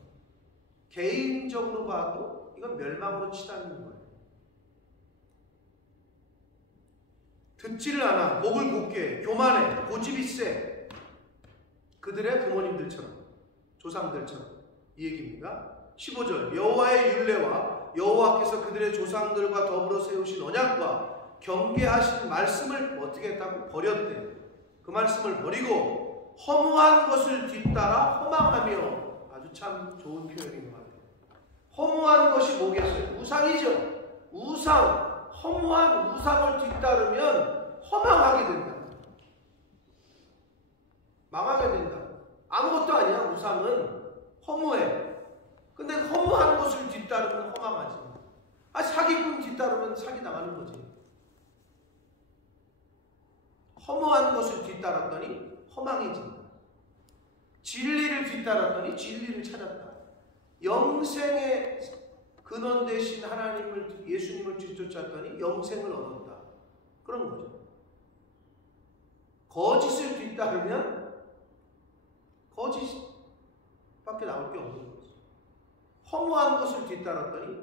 개인적으로 봐도 이건 멸망으로 치닫는 거예요. 듣지를 않아, 목을 곧게, 교만해, 고집이 세. 그들의 부모님들처럼. 조상들처럼 이 얘기입니다. 15절 여호와의 율례와 여호와께서 그들의 조상들과 더불어 세우신 언약과 경계하신 말씀을 어떻게 했다고? 버렸대. 그 말씀을 버리고 허무한 것을 뒤따라 허망하며, 아주 참 좋은 표현인 것 같아요. 허무한 것이 뭐겠어요? 우상이죠. 우상, 허무한 우상을 뒤따르면 허망하게 된다. 망하게 된다. 아무것도 아니야. 우상은 허무해. 근데 허무한 것을 뒤따르면 허망하지. 사기꾼 뒤따르면 사기당하는 거지. 허무한 것을 뒤따랐더니 허망해진다. 진리를 뒤따랐더니 진리를 찾았다. 영생의 근원 되신 하나님을, 예수님을 뒤쫓았더니 영생을 얻었다. 그런 거죠. 거짓을 뒤따르면 거짓밖에 나올 게 없는 거죠. 허무한 것을 뒤따랐더니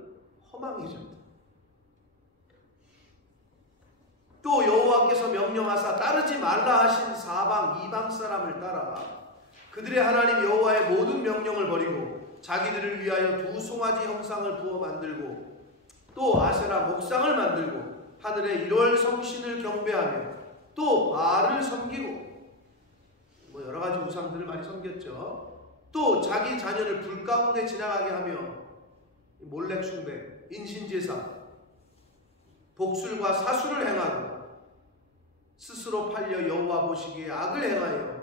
허망해졌다. 또 여호와께서 명령하사 따르지 말라 하신 사방 이방 사람을 따라 그들의 하나님 여호와의 모든 명령을 버리고 자기들을 위하여 두 송아지 형상을 부어 만들고 또 아세라 목상을 만들고 하늘의 1월 성신을 경배하며 또 바알을 섬기고, 여러 가지 우상들을 많이 섬겼죠. 또 자기 자녀를 불 가운데 지나가게 하며 몰렉 숭배, 인신제사, 복술과 사수를 행하고 스스로 팔려 여호와 보시기에 악을 행하여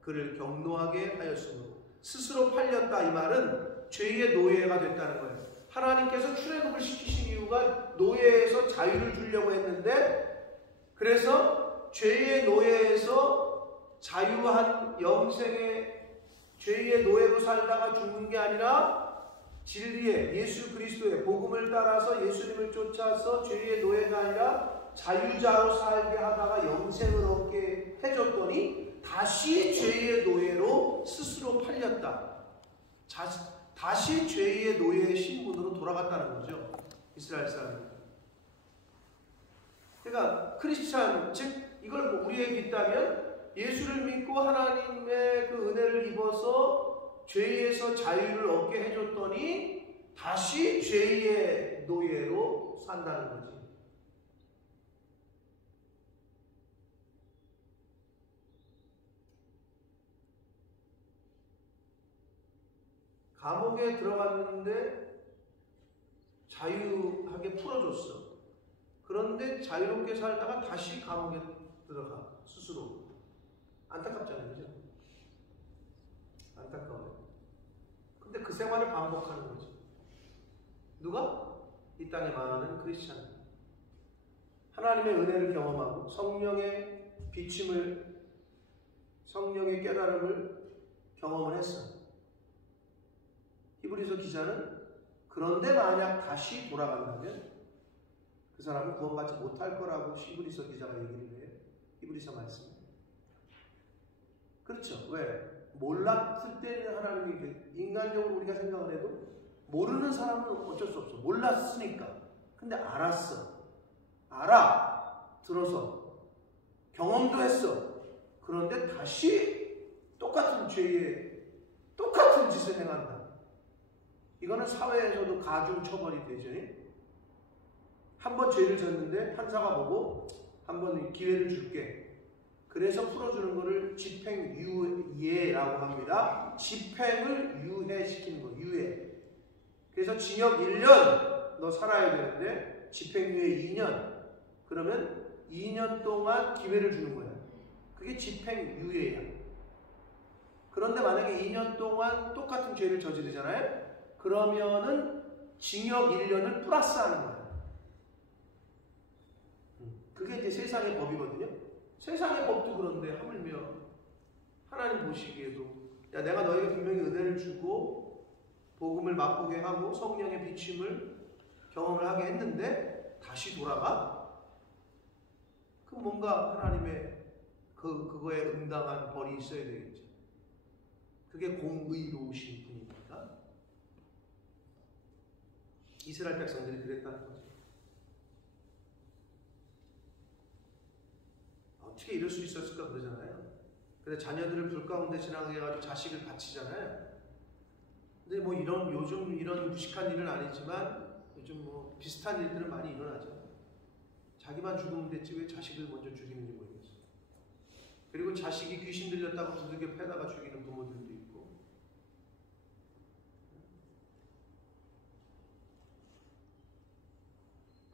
그를 경노하게 하였으므로, 스스로 팔렸다 이 말은 죄의 노예가 됐다는 거예요. 하나님께서 출애굽을 시키신 이유가 노예에서 자유를 주려고 했는데, 그래서 죄의 노예에서 자유한 영생의 죄의 노예로 살다가 죽는 게 아니라 진리의 예수 그리스도의 복음을 따라서 예수님을 쫓아서 죄의 노예가 아니라 자유자로 살게 하다가 영생을 얻게 해줬더니 다시 죄의 노예로 스스로 팔렸다. 다시 죄의 노예의 신분으로 돌아갔다는 거죠. 이스라엘 사람이. 그러니까 크리스찬, 즉 이걸 우리에게 있다면 예수를 믿고 하나님의 그 은혜를 입어서 죄에서 자유를 얻게 해줬더니 다시 죄의 노예로 산다는 거지. 감옥에 들어갔는데 자유하게 풀어줬어. 그런데 자유롭게 살다가 다시 감옥에 들어가. 스스로. 안타깝잖아요. 그죠? 안타까워요. 근데 그 생활을 반복하는 거죠. 누가? 이 땅에 많은 크리스찬. 하나님의 은혜를 경험하고 성령의 비침을, 성령의 깨달음을 경험을 했어. 히브리서 기자는 그런데 만약 다시 돌아간다면 그 사람은 구원받지 못할 거라고 히브리서 기자가 얘기를 해요. 히브리서 말씀. 그렇죠. 왜? 몰랐을 때는 하나님이, 인간적으로 우리가 생각을 해도 모르는 사람은 어쩔 수 없어. 몰랐으니까. 근데 알았어. 알아. 들어서. 경험도 했어. 그런데 다시 똑같은 죄에 똑같은 짓을 행한다. 이거는 사회에서도 가중 처벌이 되죠. 한번 죄를 졌는데 판사가 보고 한번 기회를 줄게. 그래서 풀어주는 것을 집행유예라고 합니다. 집행을 유예시키는 거, 유예. 그래서 징역 1년 너 살아야 되는데 집행유예 2년. 그러면 2년 동안 기회를 주는 거야. 그게 집행유예야. 그런데 만약에 2년 동안 똑같은 죄를 저지르잖아요. 그러면은 징역 1년을 플러스하는 거야. 그게 이제 세상의 법이거든요. 세상의 법도 그런데 하물며 하나님 보시기에도, 야, 내가 너에게 분명히 은혜를 주고 복음을 맛보게 하고 성령의 비침을 경험을 하게 했는데 다시 돌아가? 그럼 뭔가 하나님의 그거에 응당한 벌이 있어야 되겠죠. 그게 공의로우신 분입니다. 이스라엘 백성들이 그랬다는 거죠. 어떻게 이럴 수 있었을까 그러잖아요. 근데 자녀들을 불 가운데 지나가게 해가지고 자식을 바치잖아요. 근데 뭐 요즘 이런 무식한 일은 아니지만 요즘 뭐 비슷한 일들은 많이 일어나죠. 자기만 죽으면 됐지 왜 자식을 먼저 죽이는지 모르겠어요. 그리고 자식이 귀신 들렸다고 두들겨 패다가 죽이는 부모들도 있고.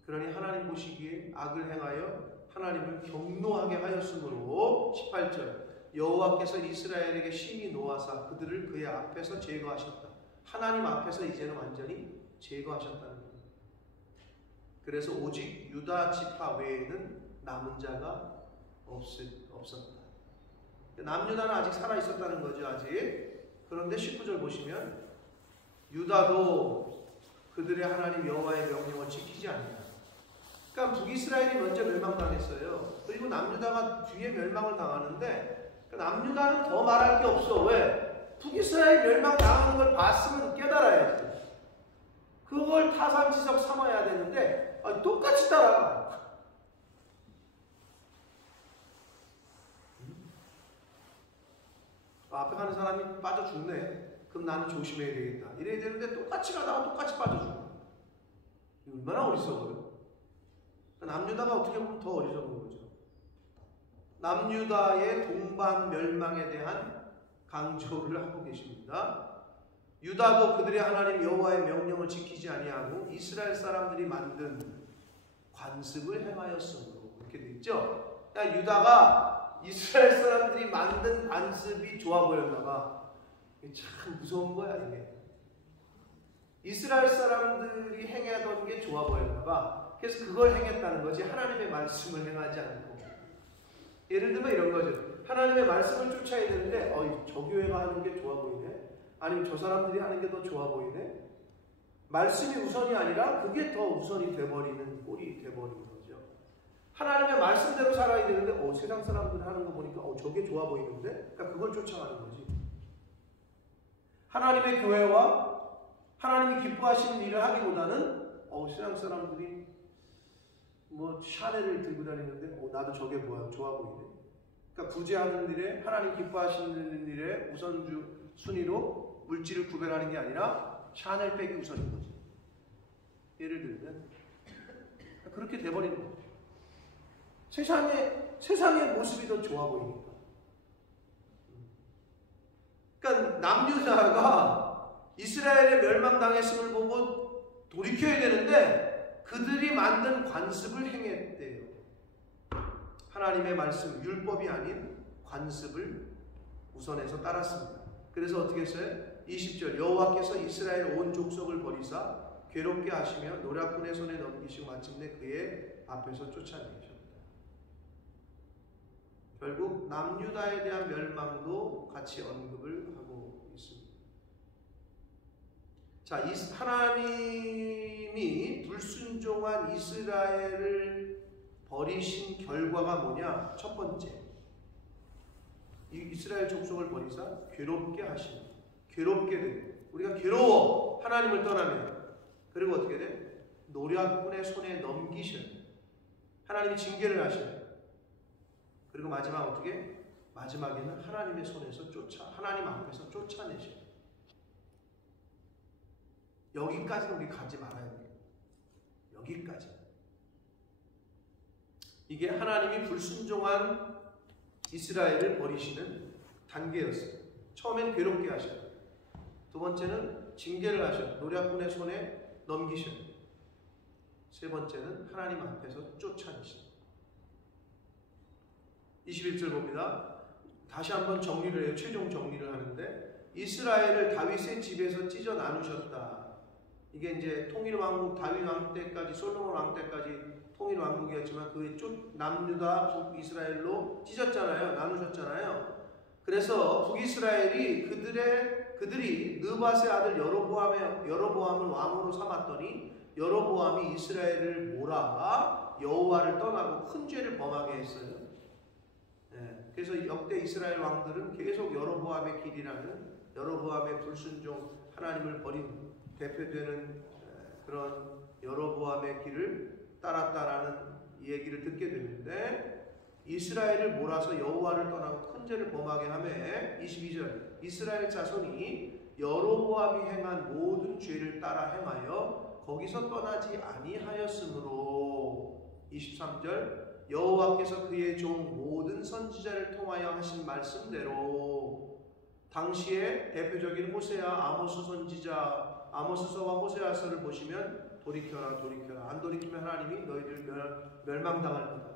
그러니 하나님 보시기에 악을 행하여 하나님을 경노하게 하였으므로 18절 여호와께서 이스라엘에게 심히 노하사 그들을 그의 앞에서 제거하셨다. 하나님 앞에서 이제는 완전히 제거하셨다는 겁니다. 그래서 오직 유다 지파 외에는 남은 자가 없었다. 남유다는 아직 살아있었다는 거죠. 아직. 그런데 19절 보시면 유다도 그들의 하나님 여호와의 명령을 지키지 않는다. 그러니까 북이스라엘이 먼저 멸망당했어요. 그리고 남유다가 뒤에 멸망을 당하는데 남유다는 더 말할 게 없어. 왜? 북이스라엘이 멸망당하는 걸 봤으면 깨달아야지. 그걸 타산지석 삼아야 되는데 똑같이 따라가. 앞에 가는 사람이 빠져 죽네. 그럼 나는 조심해야 되겠다. 이래야 되는데 똑같이 가다가 똑같이 빠져 죽어. 얼마나 어리석어요. 남유다가 어떻게 보면 더 어리석은 거죠. 남유다의 동반 멸망에 대한 강조를 하고 계십니다. 유다도 그들의 하나님 여호와의 명령을 지키지 아니하고 이스라엘 사람들이 만든 관습을 행하였으므로 이렇게 되어 있죠. 그러니까 유다가 이스라엘 사람들이 만든 관습이 좋아 보였나 봐. 참 무서운 거야 이게. 이스라엘 사람들이 행하던 게 좋아 보였나 봐. 그래서 그걸 행했다는 거지 하나님의 말씀을 행하지 않고. 예를 들면 이런 거죠. 하나님의 말씀을 쫓아야 되는데 저 교회가 하는 게 좋아 보이네. 아니면 저 사람들이 하는 게 더 좋아 보이네. 말씀이 우선이 아니라 그게 더 우선이 돼버리는 꼴이 돼버리는 거죠. 하나님의 말씀대로 살아야 되는데 세상 사람들이 하는 거 보니까 저게 좋아 보이는데 그러니까 그걸 쫓아가는 거지. 하나님의 교회와 하나님이 기뻐하시는 일을 하기보다는 세상 사람들이 뭐 샤넬을 들고 다니는데 나도 저게 좋아 보이네. 그러니까 구제하는 일에 하나님 기뻐하시는 일에 우선주 순위로 물질을 구별하는 게 아니라 샤넬 빼기 우선인 거지. 예를 들면 그렇게 돼버리는 거죠. 세상의 모습이 더 좋아 보이니까. 그러니까 남유다가 이스라엘의 멸망당했음을 보고 돌이켜야 되는데 그들이 만든 관습을 행했대요. 하나님의 말씀, 율법이 아닌 관습을 우선해서 따랐습니다. 그래서 어떻게 했어요? 20절 여호와께서 이스라엘 온 족속을 버리사 괴롭게 하시며 노략군의 손에 넘기시고 마침내 그의 앞에서 쫓아내셨다. 결국 남유다에 대한 멸망도 같이 언급을 하고 있습니다. 자, 하나님이 불순종한 이스라엘을 버리신 결과가 뭐냐? 첫 번째, 이스라엘 족속을 버리사 괴롭게 하시는, 괴롭게 되고, 우리가 괴로워 하나님을 떠나면. 그리고 어떻게 돼? 노략군의 손에 넘기셔요. 하나님이 징계를 하셔요. 그리고 마지막 어떻게? 마지막에는 하나님의 손에서 하나님 앞에서 쫓아내셔요. 여기까지는 우리 가지 말아야 돼요. 여기까지. 이게 하나님이 불순종한 이스라엘을 버리시는 단계였어요. 처음엔 괴롭게 하셔요. 두 번째는 징계를 하셔요. 노략군의 손에 넘기셔요. 세 번째는 하나님 앞에서 쫓아내셔요. 21절 봅니다. 다시 한번 정리를 해요. 최종 정리를 하는데 이스라엘을 다윗의 집에서 찢어 나누셨다. 이게 이제 통일왕국 다윗 왕 때까지 솔로몬 왕 때까지 통일왕국이었지만 그의 남유다 북이스라엘로 찢었잖아요. 나누셨잖아요. 그래서 북이스라엘이 그들이 느밧의 아들 여로보암을 왕으로 삼았더니 여로보암이 이스라엘을 몰아 여호와를 떠나고 큰 죄를 범하게 했어요. 그래서 역대 이스라엘 왕들은 계속 여로보암의 길이라는 여로보암의 불순종 하나님을 버린 대표되는 그런 여로보암의 길을 따랐다라는 얘기를 듣게 되는데 이스라엘을 몰아서 여호와를 떠나고 큰 죄를 범하게 하며 22절 이스라엘 자손이 여로보암이 행한 모든 죄를 따라 행하여 거기서 떠나지 아니하였으므로 23절 여호와께서 그의 종 모든 선지자를 통하여 하신 말씀대로 당시에 대표적인 호세아, 아모스 선지자, 아모스서와 호세아서를 보시면 돌이켜라 돌이켜라 안 돌이키면 하나님이 너희들 멸망당할 거다.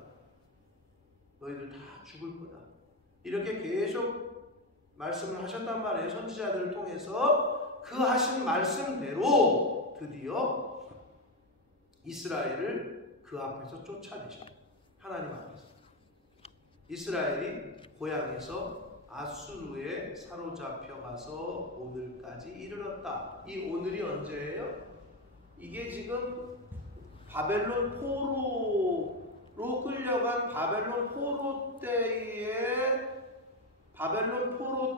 너희들 다 죽을 거다. 이렇게 계속 말씀을 하셨단 말이에요. 선지자들을 통해서 그 하신 말씀대로 드디어 이스라엘을 그 앞에서 쫓아내셨다. 하나님 앞에서. 이스라엘이 고향에서 아수르에 사로잡혀 가서 오늘까지 이르렀다. 이 오늘이 언제예요? 이게 지금 바벨론 포로로 끌려간 바벨론 포로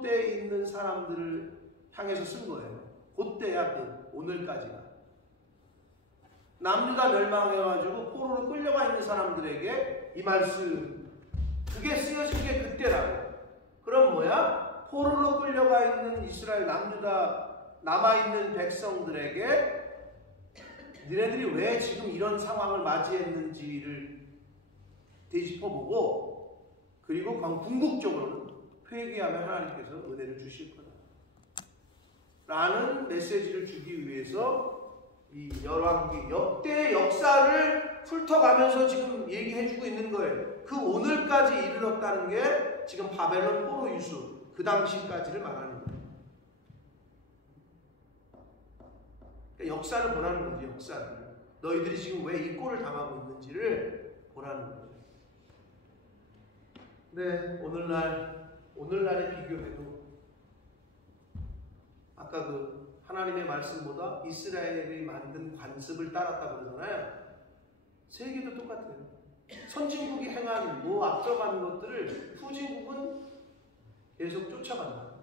때에 있는 사람들을 향해서 쓴 거예요. 그때야 그 오늘까지가. 남유다 멸망해가지고 포로로 끌려가 있는 사람들에게 이 말씀 그게 쓰여진 게 그때라고. 그럼 뭐야? 포로로 끌려가 있는 이스라엘 남유다 남아있는 백성들에게 니네들이 왜 지금 이런 상황을 맞이했는지를 되짚어보고 그리고 궁극적으로는 회개하면 하나님께서 은혜를 주실 거다 라는 메시지를 주기 위해서 이 열왕기 역대의 역사를 훑어가면서 지금 얘기해주고 있는 거예요. 그 오늘까지 이르렀다는 게 지금 바벨론 포로 유수 그 당시까지를 말하는 거예요. 그러니까 역사를 보라는 거죠. 역사를. 너희들이 지금 왜 이 꼴을 당하고 있는지를 보라는 거죠. 네, 오늘날에 비교해도 아까 그 하나님의 말씀보다 이스라엘이 만든 관습을 따랐다고 그러잖아요. 세계도 똑같아요. 선진국이 행한 앞서가는 것들을 후진국은 계속 쫓아간다.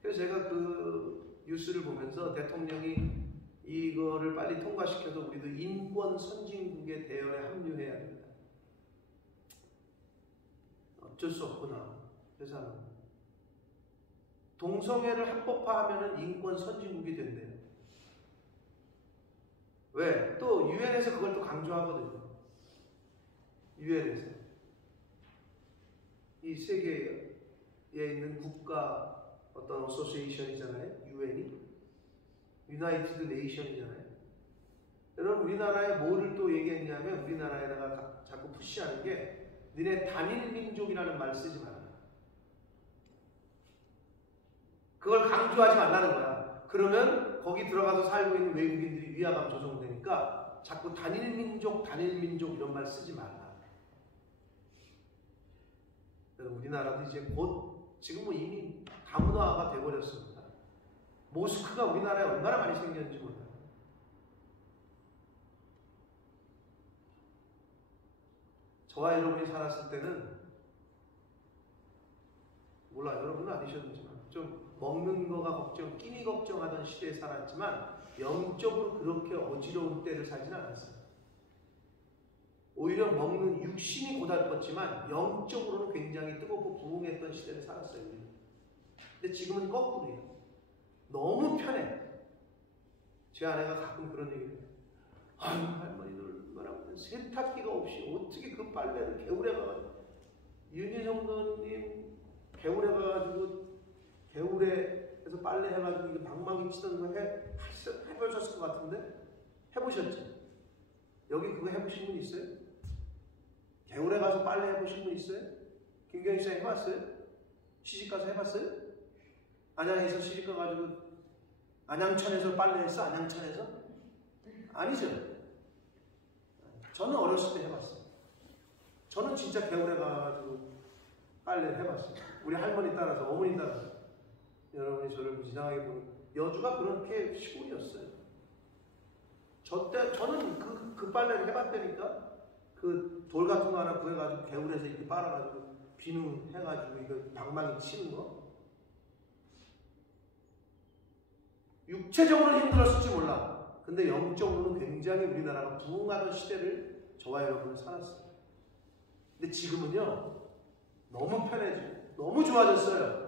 그래서 제가 그 뉴스를 보면서 대통령이 이거를 빨리 통과시켜서 우리도 인권 선진국의 대열에 합류해야 된다. 어쩔 수 없구나. 그래서 동성애를 합법화하면 인권 선진국이 된대요. 왜? 또 유엔에서 그걸 또 강조하거든요. 유엔에서 이 세계에 있는 국가 어떤 어소시에이션이잖아요. 유엔이 유나이티드 네이션이잖아요. 여러분 우리나라에 뭐를 또 얘기했냐면 우리나라에다가 자꾸 푸시하는 게 니네 단일 민족이라는 말 쓰지 마라. 그걸 강조하지 말라는 거야. 그러면 거기 들어가서 살고 있는 외국인들이 위화감 조성되니까 자꾸 단일 민족 이런 말 쓰지 말라. 우리나라도 이제 곧 지금 이미 다문화가 돼버렸습니다. 모스크가 우리나라에 얼마나 많이 생겼는지 몰라요. 저와 여러분이 살았을 때는 몰라 여러분은 아니셨는지만 좀 먹는 거가 걱정, 끼니 걱정하던 시대에 살았지만 영적으로 그렇게 어지러운 때를 살진 않았어요. 오히려 먹는 육신이 고달팠지만 영적으로는 굉장히 뜨겁고 부흥했던 시대를 살았어요. 근데 지금은 거꾸로예요. 너무 편해. 제 아내가 가끔 그런 얘기를 해요. 아유 할머니들 말하면 세탁기가 없이 어떻게 그 빨래를 개울에 가가지고 윤희정도님 개울에 가가지고 개울에서 빨래 해가지고 이게 방망이 치던 거 해보셨을 것 같은데? 해보셨죠? 여기 그거 해보신 분 있어요? 개울에 가서 빨래 해보신 분 있어요? 김경희 씨 해봤어요? 시집가서 해봤어요? 안양에서 시집가가지고 안양천에서 빨래 했어? 안양천에서? 아니죠. 저는 어렸을 때 해봤어요. 저는 진짜 개울에 가가지고 빨래를 해봤어요. 우리 할머니 따라서, 어머니 따라서. 여러분이 저를 이상하게 보는 여주가 그렇게 시골이었어요. 저는 그 빨래를 해봤다니까. 그 돌 같은 거 하나 구해가지고 개울에서 이렇게 빨아가지고 비누 해가지고 이거 방망이 치는 거. 육체적으로 힘들었을지 몰라. 근데 영적으로는 굉장히 우리나라가 부흥하던 시대를 저와 여러분은 살았어요. 근데 지금은요 너무 편해지고 너무 좋아졌어요.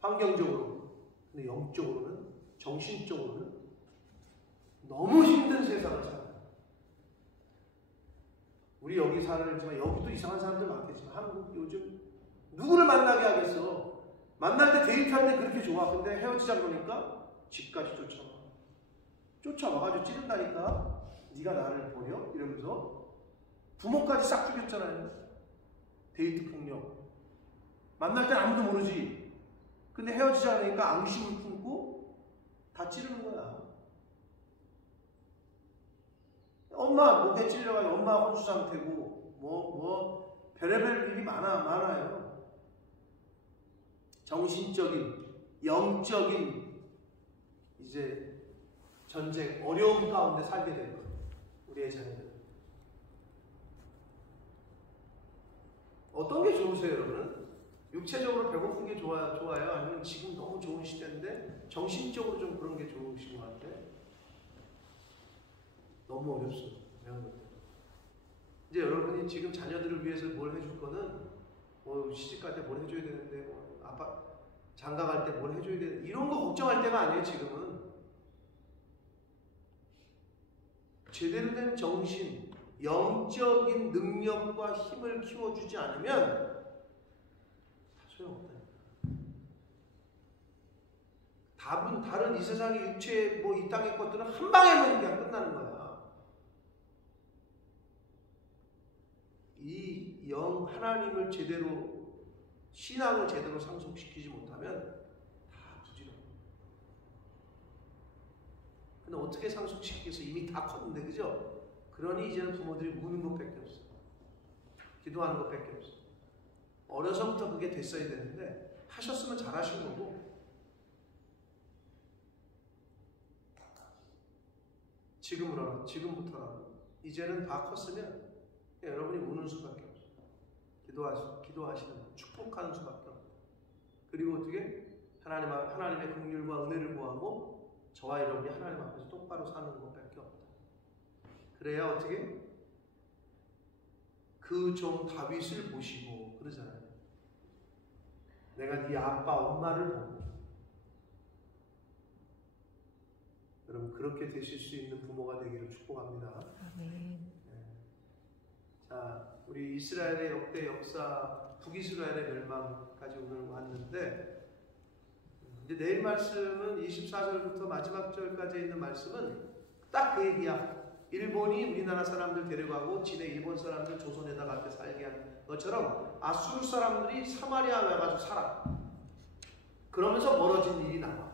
환경적으로 근데 영적으로는, 정신적으로는 너무 힘든 세상을 살아요. 우리 여기 살지만 여기도 이상한 사람들 많겠지만 한국 요즘 누구를 만나게 하겠어. 만날 때 데이트할 때 그렇게 좋아. 근데 헤어지자 그러니까 집까지 쫓아와. 쫓아와가지고 찌른다니까. 네가 나를 버려? 이러면서 부모까지 싹 죽였잖아요. 데이트 폭력. 만날 땐 아무도 모르지. 근데 헤어지자 그러니까 앙심을 품고 다 찌르는 거야. 엄마 목에 찔려가지고 엄마 혼수 상태고 별의별 일이 많아요. 정신적인, 영적인 이제 전쟁, 어려움 가운데 살게 될 거예요. 우리의 자녀들. 어떤 게 좋으세요, 여러분? 육체적으로 배고픈 게 좋아요? 아니면 지금 너무 좋은 시대인데 정신적으로 좀 그런 게 좋으신 것 같아요? 너무 어렵습니다. 이제 여러분이 지금 자녀들을 위해서 뭘 해줄 거는 시집갈 때 뭘 해줘야 되는데 아빠 장가갈 때 뭘 해줘야 되는데 이런 거 걱정할 때가 아니에요. 지금은 제대로 된 정신, 영적인 능력과 힘을 키워주지 않으면 다 소용없다. 답은 다른 이 세상의 육체 이 땅의 것들은 한 방에 그냥 끝나는 거야. 이 영 하나님을 제대로 신앙을 제대로 상속시키지 못하면 다 부질러요. 근데 어떻게 상속시키겠어? 이미 다 컸는데, 그죠? 그러니 이제는 부모들이 우는 것밖에 없어. 기도하는 것밖에 없어. 어려서부터 그게 됐어야 되는데 하셨으면 잘하신 거고 지금부터라도 이제는 다 컸으면 여러분이 우는 수밖에 없어요. 기도하시는, 축복하는 수밖에 없어요. 그리고 어떻게? 하나님의 긍휼과 은혜를 구하고 저와 여러분이 하나님 앞에서 똑바로 사는 것밖에 없다. 그래야 어떻게? 그 종 다윗을 보시고 그러잖아요. 내가 네 아빠 엄마를 보고. 여러분 그렇게 되실 수 있는 부모가 되기를 축복합니다. 아멘. 자, 우리 이스라엘의 역대 역사, 북이스라엘의 멸망까지 오늘 왔는데 이제 내일 말씀은 24절부터 마지막 절까지 있는 말씀은 딱 그 얘기야. 일본이 우리나라 사람들 데려가고 진해 일본 사람들 조선에다 갖다 살게 한 것처럼 아수르 사람들이 사마리아에 와가지고 살아. 그러면서 벌어진 일이 나와.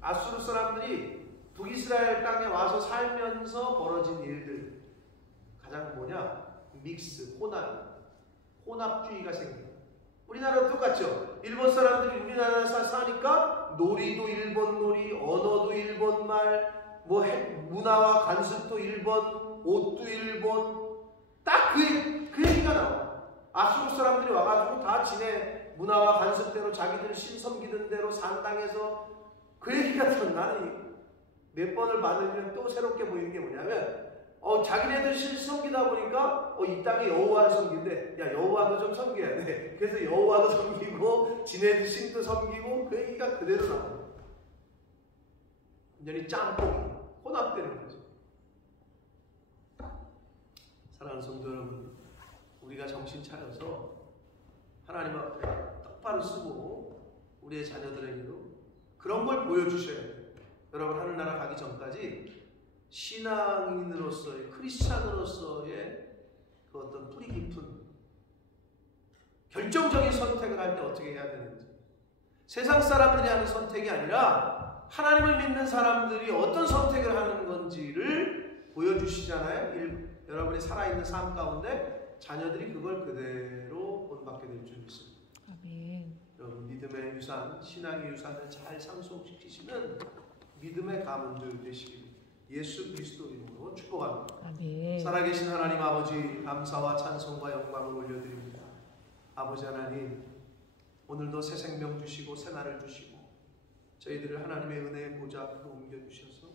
아수르 사람들이 북이스라엘 땅에 와서 살면서 벌어진 일들 가장 뭐냐? 믹스, 혼합주의가 생겨요. 우리나라도 똑같죠. 일본 사람들이 우리나라에서 사니까 놀이도 일본 놀이, 언어도 일본 말, 문화와 간습도 일본, 옷도 일본, 딱 그 얘기가 나와. 아수르 사람들이 와가지고 다 지네 문화와 간습대로 자기들 신 섬기던 대로 산 땅에서 그 얘기가 나는 몇 번을 받으면 또 새롭게 보이는 게 뭐냐면 자기네들 신 섬기다 보니까 이 땅에 여호와를 섬긴대. 야, 여호와도 좀 섬겨야 돼. 그래서 여호와도 섬기고 지네들 신도 섬기고 그 얘기가 그대로 나와요. 완전히 짬뽕이 혼합되는 거죠. 사랑하는 성도 여러분, 우리가 정신 차려서 하나님 앞에 똑바로 쓰고 우리의 자녀들에게도 그런 걸 보여주셔야 돼요. 여러분 하늘나라 가기 전까지 신앙인으로서의, 크리스찬으로서의 그 어떤 뿌리 깊은 결정적인 선택을 할 때 어떻게 해야 되는지, 세상 사람들이 하는 선택이 아니라 하나님을 믿는 사람들이 어떤 선택을 하는 건지를 보여주시잖아요. 여러분이 살아있는 삶 가운데 자녀들이 그걸 그대로 본받게 될 줄 믿습니다. 아멘. 여러분 믿음의 유산, 신앙의 유산을 잘 상속시키시는 믿음의 가문들 되시길 예수 그리스도 이름으로 축복합니다. 아멘. 살아계신 하나님 아버지, 감사와 찬송과 영광을 올려드립니다. 아버지 하나님, 오늘도 새 생명 주시고 새 날을 주시고 저희들을 하나님의 은혜의 보좌 앞으로 옮겨주셔서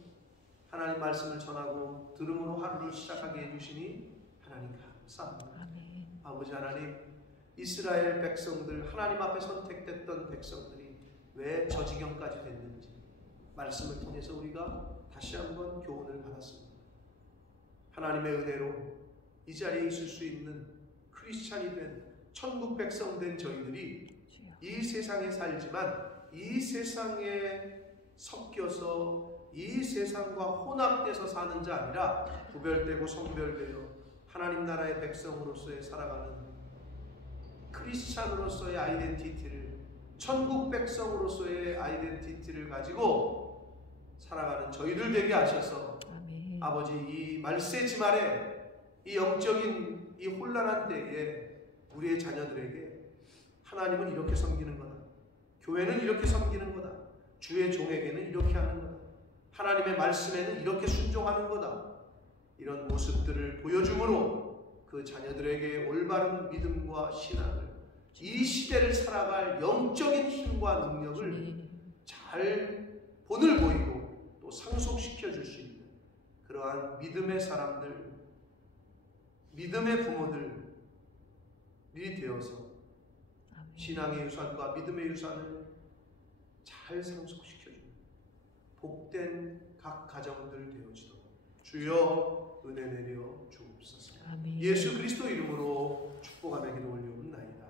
하나님 말씀을 전하고 들음으로 하루를 시작하게 해주시니 하나님 감사합니다. 아멘. 아버지 하나님, 이스라엘 백성들, 하나님 앞에 선택됐던 백성들이 왜 저 지경까지 됐는지 말씀을 통해서 우리가 다시 한번 교훈을 받았습니다. 하나님의 은혜로 이 자리에 있을 수 있는 크리스찬이 된 천국 백성 된 저희들이 이 세상에 살지만 이 세상에 섞여서 이 세상과 혼합돼서 사는 자 아니라 구별되고 성별되어 하나님 나라의 백성으로서의 살아가는 크리스찬으로서의 아이덴티티를, 천국 백성으로서의 아이덴티티를 가지고 살아가는 저희들 되게 하셔서 아멘. 아버지 이 말세지 말에 이 영적인 이 혼란한 때에 우리의 자녀들에게 하나님은 이렇게 섬기는 거다, 교회는 이렇게 섬기는 거다, 주의 종에게는 이렇게 하는 거다, 하나님의 말씀에는 이렇게 순종하는 거다, 이런 모습들을 보여줌으로 그 자녀들에게 올바른 믿음과 신앙을, 이 시대를 살아갈 영적인 힘과 능력을 잘 본을 보이고 또 상속시켜 줄 수 있는 그러한 믿음의 사람들, 믿음의 부모들이 되어서 신앙의 유산과 믿음의 유산을 잘 상속시켜주는 복된 각 가정들 되어지도록 주여 은혜 내려 주옵소서. 아멘. 예수 그리스도 이름으로 축복하며 기도 올리옵나이다.